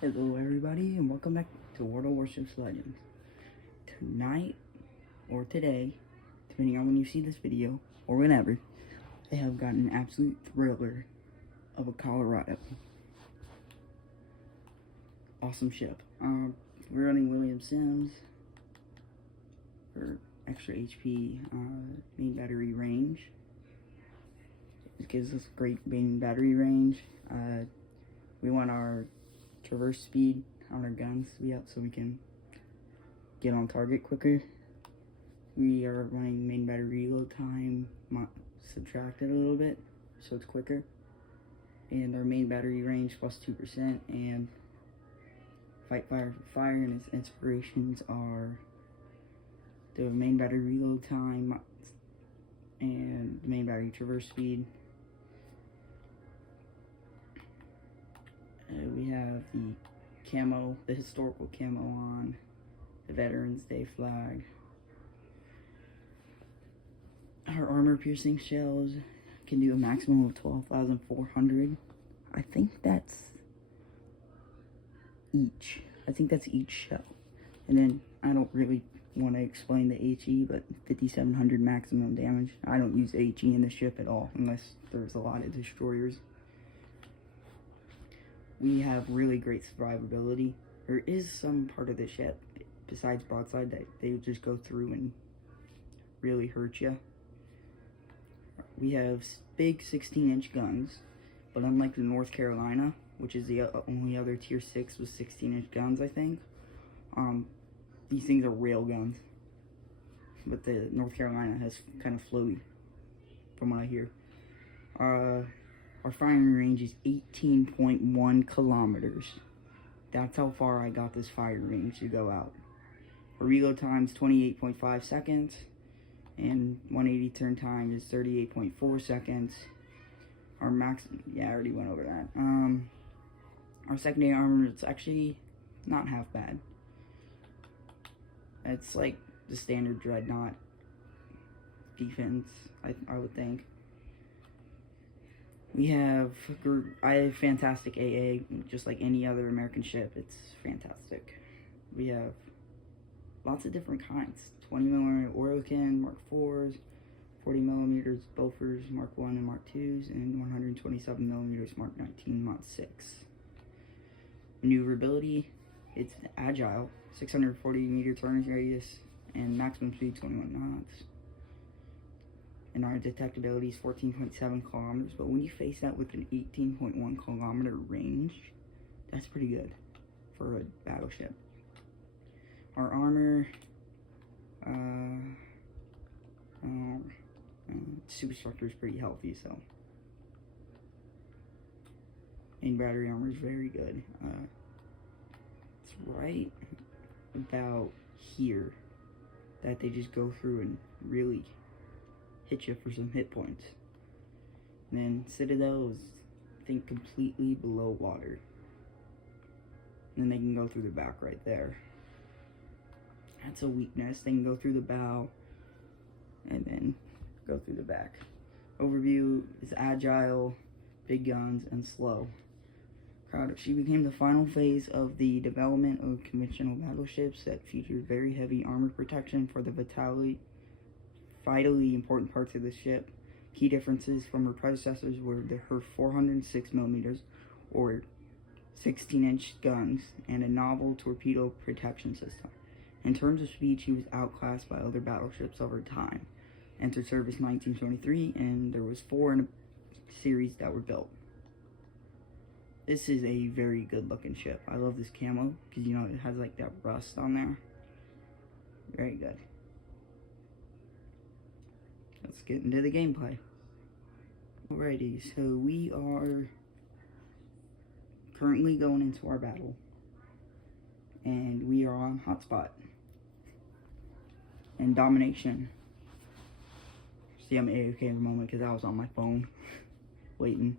Hello everybody and welcome back to World of Warships Legends. Tonight, or today, depending on when you see this video, or whenever, I have got an absolute thriller of a Colorado. Awesome ship. We're running William Sims for extra HP main battery range. It gives us great main battery range. We want our traverse speed on our guns to be up so we can get on target quicker. We are running main battery reload time subtracted a little bit so it's quicker, and our main battery range plus 2%, and fight fire for fire, and its inspirations are the main battery reload time and main battery traverse speed. We have the camo, the historical camo on, the Veterans Day flag. Our armor piercing shells can do a maximum of 12,400. I think that's each. Shell. And then I don't really want to explain the HE, but 5,700 maximum damage. I don't use HE in the ship at all unless there's a lot of destroyers. We have really great survivability. There is some part of the ship, besides broadside, that they just go through and really hurt you. We have big 16-inch guns, but unlike the North Carolina, which is the only other tier 6 with 16-inch guns, I think, these things are rail guns. But the North Carolina has kind of floaty, from what I hear. Our firing range is 18.1 kilometers. That's how far I got this fire range to go out. Our reload time is 28.5 seconds, and 180 turn time is 38.4 seconds. Our max, yeah, I already went over that. Our secondary armor, it's actually not half bad. It's like the standard Dreadnought defense, I would think. I have fantastic AA, just like any other American ship. It's fantastic. We have lots of different kinds. 20mm Oilkin, Mark 4s, 40mm Bofors, Mark 1 and Mark 2s, and 127mm Mark 19, Mod 6. Maneuverability, it's agile, 640-meter turn radius, and maximum speed 21 knots. And our detectability is 14.7 kilometers, but when you face that with an 18.1 kilometer range, that's pretty good for a battleship. Our armor, superstructure is pretty healthy, so main battery armor is very good. It's right about here that they just go through and really hit you for some hit points. And then Citadel is, I think, completely below water. And then they can go through the back right there. That's a weakness. They can go through the bow and then go through the back. Overview is agile, big guns, and slow. She became the final phase of the development of conventional battleships that featured very heavy armor protection for the vitally important parts of the ship. Key differences from her predecessors were her 406mm or 16-inch guns and a novel torpedo protection system. In terms of speed, she was outclassed by other battleships over time. Entered service in 1923, and there was 4 in a series that were built. This is a very good looking ship. I love this camo because, you know, it has like that rust on there. Very good. Let's get into the gameplay. Alrighty, so we are currently going into our battle, and we are on hotspot and domination. See, I'm AFK in a moment because I was on my phone waiting,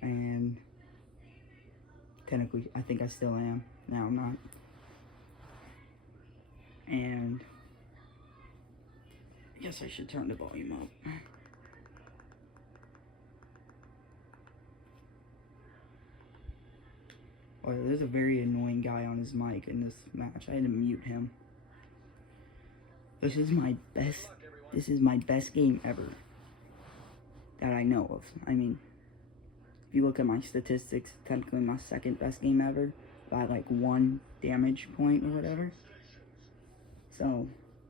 and technically I think I still am. Now I'm not. And I guess I should turn the volume up. Oh, there's a very annoying guy on his mic in this match. I had to mute him. This is my best game ever that I know of. I mean, if you look at my statistics, technically my second best game ever by like 1 damage point or whatever. So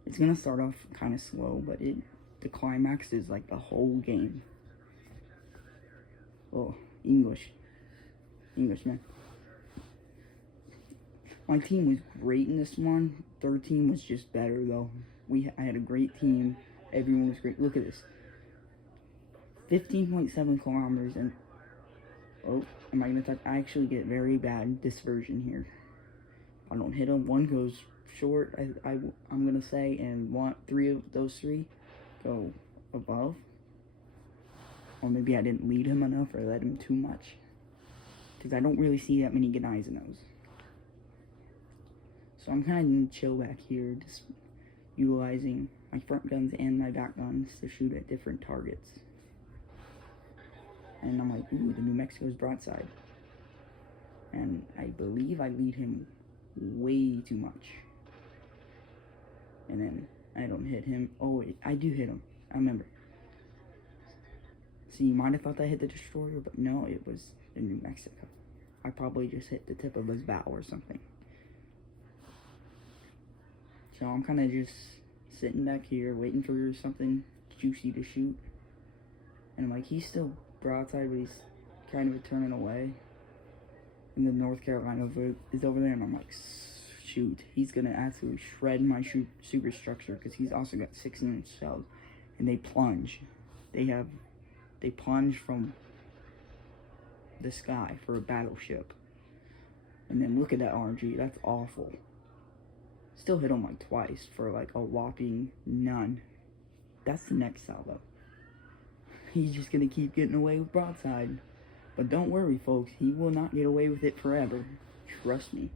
it's gonna start off kind of slow, but the climax is like the whole game. Oh, Englishman. My team was great in this one. Their team was just better though. I had a great team. Everyone was great. Look at this. 15.7 kilometers and oh, am I gonna touch? I actually get very bad dispersion here. I don't hit him. One goes short. I'm gonna say, and 3 of those 3 go above. Or maybe I didn't lead him enough or led him too much. Because I don't really see that many Gneisenau's. So I'm kind of going to chill back here, just utilizing my front guns and my back guns to shoot at different targets. And I'm like, ooh, the New Mexico's broadside. And I believe I lead him way too much. And then I don't hit him. Oh, wait, I do hit him. I remember. So you might have thought I hit the destroyer, but no, it was the New Mexico. I probably just hit the tip of his bow or something. So I'm kind of just sitting back here, waiting for something juicy to shoot. And I'm like, he's still broadside, but he's kind of turning away. And the North Carolina is over there, and I'm like, shoot, he's going to absolutely shred my superstructure, because he's also got 16-inch shells. And they plunge. They plunge from the sky for a battleship. And then look at that RNG, that's awful. Still hit him like twice for like a whopping none. That's the next salvo. He's just gonna keep getting away with broadside. But don't worry, folks, he will not get away with it forever. Trust me.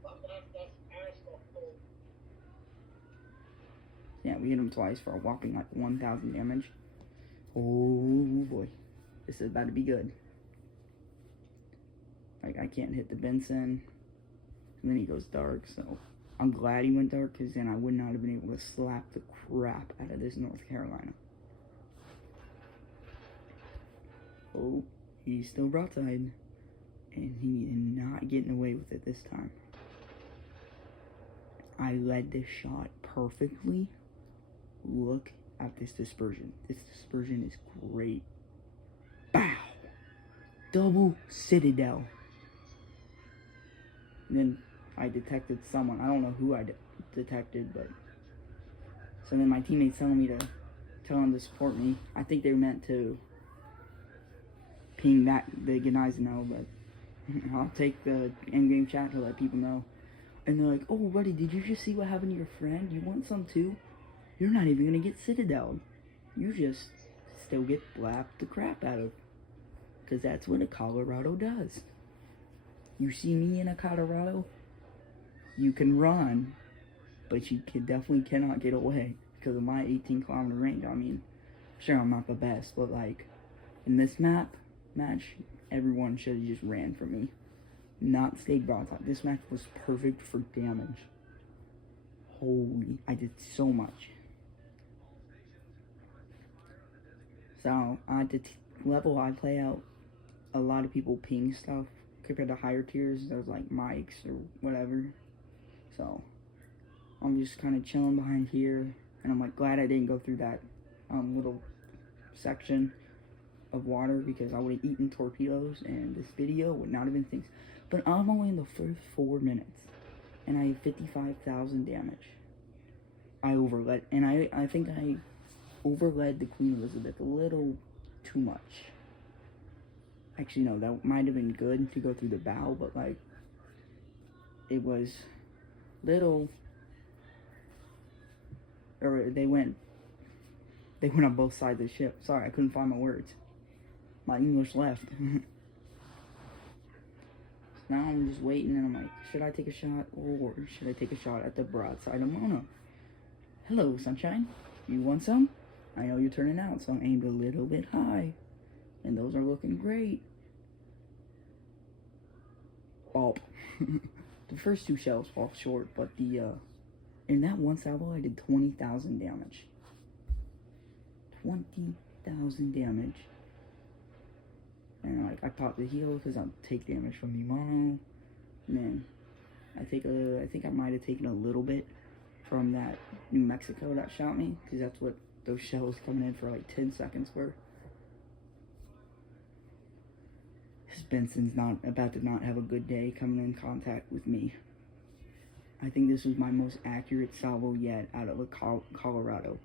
Yeah, we hit him twice for a whopping like 1,000 damage. Oh boy, this is about to be good. Like, I can't hit the Benson. And then he goes dark, so I'm glad he went dark, because then I would not have been able to slap the crap out of this North Carolina. Oh, he's still broadside. And he is not getting away with it this time. I led this shot perfectly. Look at this dispersion. This dispersion is great. Bow! Double Citadel. And then I detected someone. I don't know who I detected, but... So then my teammates telling him to support me. I think they meant to ping the Gneisenau, but I'll take the in-game chat to let people know. And they're like, oh, buddy, did you just see what happened to your friend? You want some too? You're not even going to get Citadel. You just still get blapped the crap out of. Because that's what a Colorado does. You see me in a Colorado, you can run, but you definitely cannot get away because of my 18-kilometer range. I mean, sure, I'm not the best, but like, in this match, everyone should have just ran from me. Not stayed broadside. This match was perfect for damage. Holy, I did so much. So, at the level I play out, a lot of people ping stuff compared to higher tiers. There's like mics or whatever. So, I'm just kind of chilling behind here. And I'm like glad I didn't go through that little section of water, because I would have eaten torpedoes and this video would not have been things. But I'm only in the first 4 minutes. And I have 55,000 damage. I overled. And I think I overled the Queen Elizabeth a little too much. Actually, no, that might have been good to go through the bow, but like, it was little, or they went on both sides of the ship. Sorry, I couldn't find my words. My English left. So now I'm just waiting, and I'm like, should I take a shot, or should I take a shot at the broadside of Mona? Hello, sunshine. You want some? I know you're turning out, so I'm aimed a little bit high. And those are looking great. Oh. The first two shells fall short, but the in that one salvo I did 20,000 damage. 20,000 damage. And like I pop the heal because I'll take damage from the mono. And then I think I might have taken a little bit from that New Mexico that shot me, because that's what those shells coming in for like 10 seconds were. This Benson's about to not have a good day coming in contact with me. I think this was my most accurate salvo yet out of a Colorado,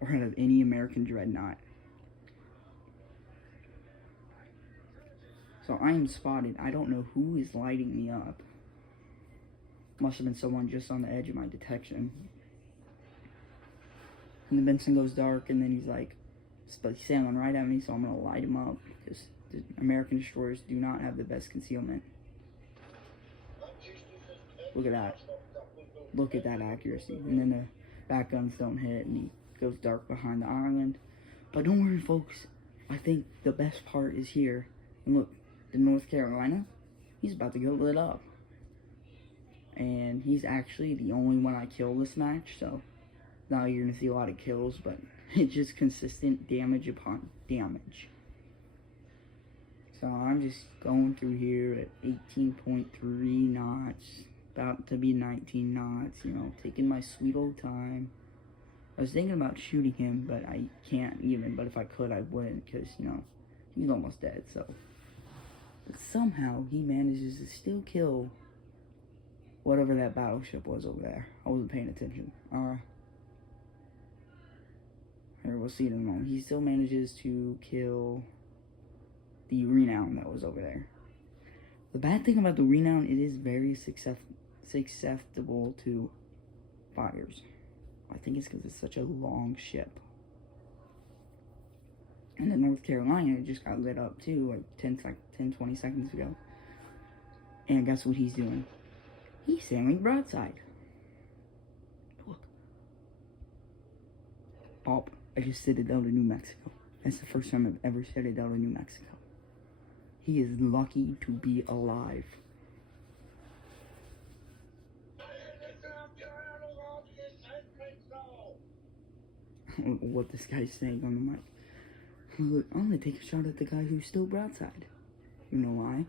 or out of any American Dreadnought. So I am spotted. I don't know who is lighting me up. Must have been someone just on the edge of my detection. And the Benson goes dark, and then he's like sailing right at me, so I'm going to light him up, because the American destroyers do not have the best concealment. Look at that. Look at that accuracy. And then the back guns don't hit, and he goes dark behind the island. But don't worry, folks. I think the best part is here. And look, the North Carolina, he's about to get lit up. And he's actually the only one I kill this match, so now you're going to see a lot of kills, but it's just consistent damage upon damage. So I'm just going through here at 18.3 knots, about to be 19 knots, you know, taking my sweet old time. I was thinking about shooting him, but I can't even, but if I could, I wouldn't, because, you know, he's almost dead, so. But somehow, he manages to still kill whatever that battleship was over there. I wasn't paying attention. Here, we'll see it in a moment. He still manages to kill the Renown that was over there. The bad thing about the Renown, it is very susceptible to fires. I think it's because it's such a long ship. And then North Carolina, it just got lit up too, like 20 seconds ago. And guess what he's doing? He's sailing broadside. Look. Bob, I just citadel to New Mexico. That's the first time I've ever citadel to New Mexico. He is lucky to be alive. What this guy's saying on the mic. Look, I'm gonna take a shot at the guy who's still broadside. You know why?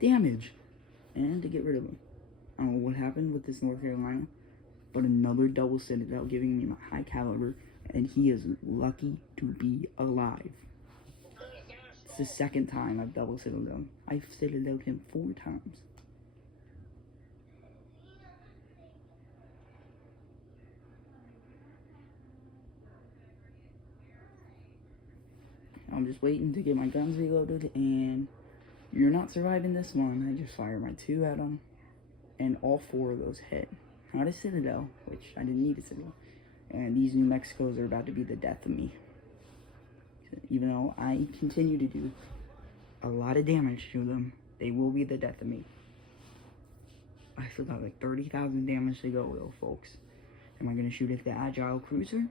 Damage. And to get rid of him. I don't know what happened with this North Carolina, but another double citadel giving me my high caliber, and he is lucky to be alive. It's the second time I've double citadeled him. I've citadeled him 4 times. I'm just waiting to get my guns reloaded, and you're not surviving this one. I just fired my 2 at him, and all 4 of those hit. Not a citadel, which I didn't need a citadel. And these New Mexicos are about to be the death of me. Even though I continue to do a lot of damage to them, they will be the death of me. I still got like 30,000 damage to go, though, folks. Am I going to shoot at the Agile Cruiser?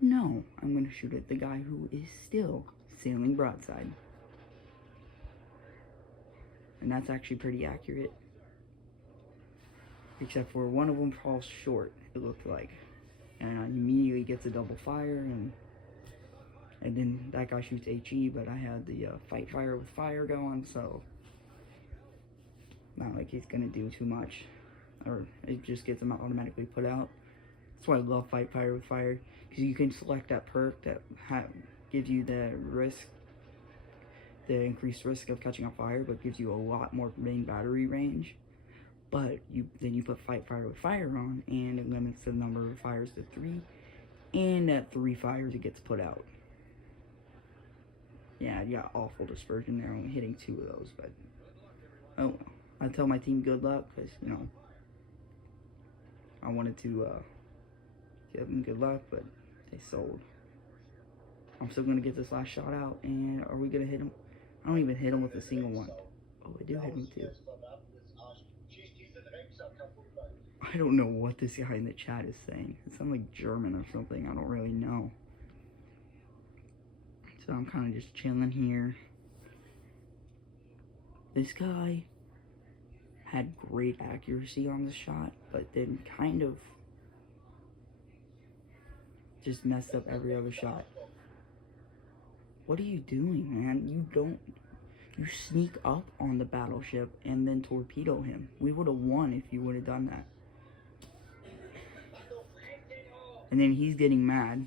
No, I'm going to shoot at the guy who is still sailing broadside. And that's actually pretty accurate. Except for one of them falls short, it looked like. And he immediately gets a double fire, and then that guy shoots HE, but I had the fight fire with fire going, so not like he's gonna do too much, or it just gets him automatically put out. That's why I love fight fire with fire, because you can select that perk that gives you the increased risk of catching on fire, but gives you a lot more main battery range. But then you put fight fire with fire on, and it limits the number of fires to 3, and at 3 fires it gets put out. Yeah, you got awful dispersion there, only hitting 2 of those, but oh well. I tell my team good luck, because, you know, I wanted to give them good luck, but they sold. I'm still going to get this last shot out, and are we going to hit him? I don't even hit him with a single one. Oh, I do hit him too. I don't know what this guy in the chat is saying. It sounds like German or something. I don't really know. So I'm kind of just chilling here. This guy had great accuracy on the shot, but then kind of just messed up every other shot. What are you doing, man? You sneak up on the battleship and then torpedo him. We would have won if you would have done that. And then he's getting mad.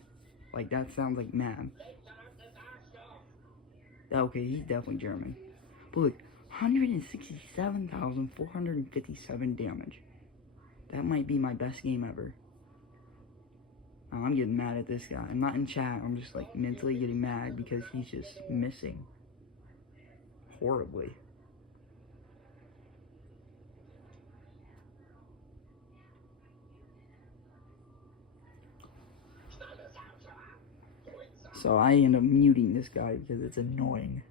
Like, that sounds like mad. Okay, he's definitely German. But look, 167,457 damage. That might be my best game ever. I'm getting mad at this guy. I'm not in chat. I'm just, like, mentally getting mad because he's just missing horribly. So I end up muting this guy because it's annoying.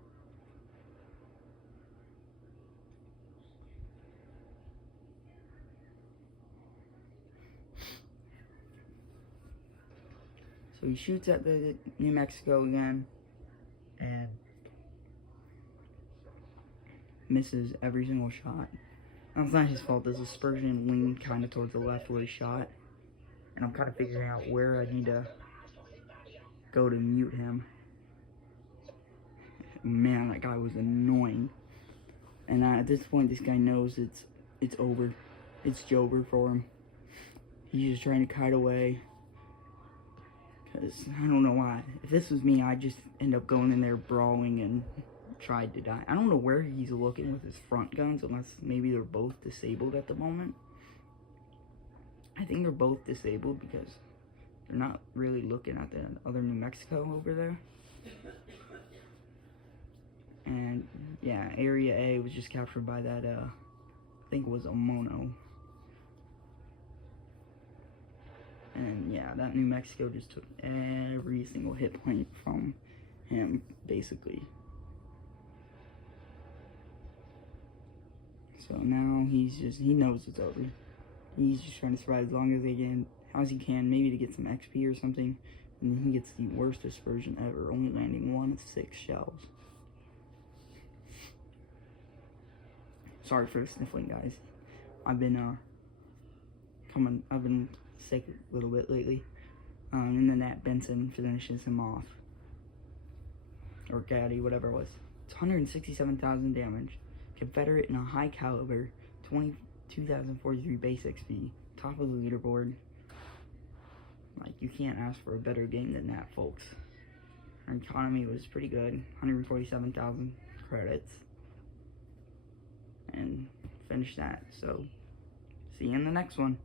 So he shoots at the New Mexico again and misses every single shot. Now, it's not his fault. There's a dispersion leaned kind of towards the left where he shot. And I'm kind of figuring out where I need to go to mute him. Man, that guy was annoying. And at this point, this guy knows it's over. It's Jover for him. He's just trying to kite away. Because I don't know why. If this was me, I'd just end up going in there brawling and tried to die. I don't know where he's looking with his front guns, unless maybe they're both disabled at the moment. I think they're both disabled because they're not really looking at the other New Mexico over there. And yeah, Area A was just captured by that, I think it was a mono. And yeah, that New Mexico just took every single hit point from him, basically. So now he knows it's over. He's just trying to survive as long as he can, maybe to get some XP or something. And then he gets the worst dispersion ever, only landing 1 of 6 shells. Sorry for the sniffling, guys. I've been sick a little bit lately. And then that Benson finishes him off. Or Gaddy, whatever it was. It's 167,000 damage. Confederate in a high caliber, 22,043 base XP, top of the leaderboard. Like, you can't ask for a better game than that, folks. Our economy was pretty good, 147,000 credits. And finished that, so see you in the next one.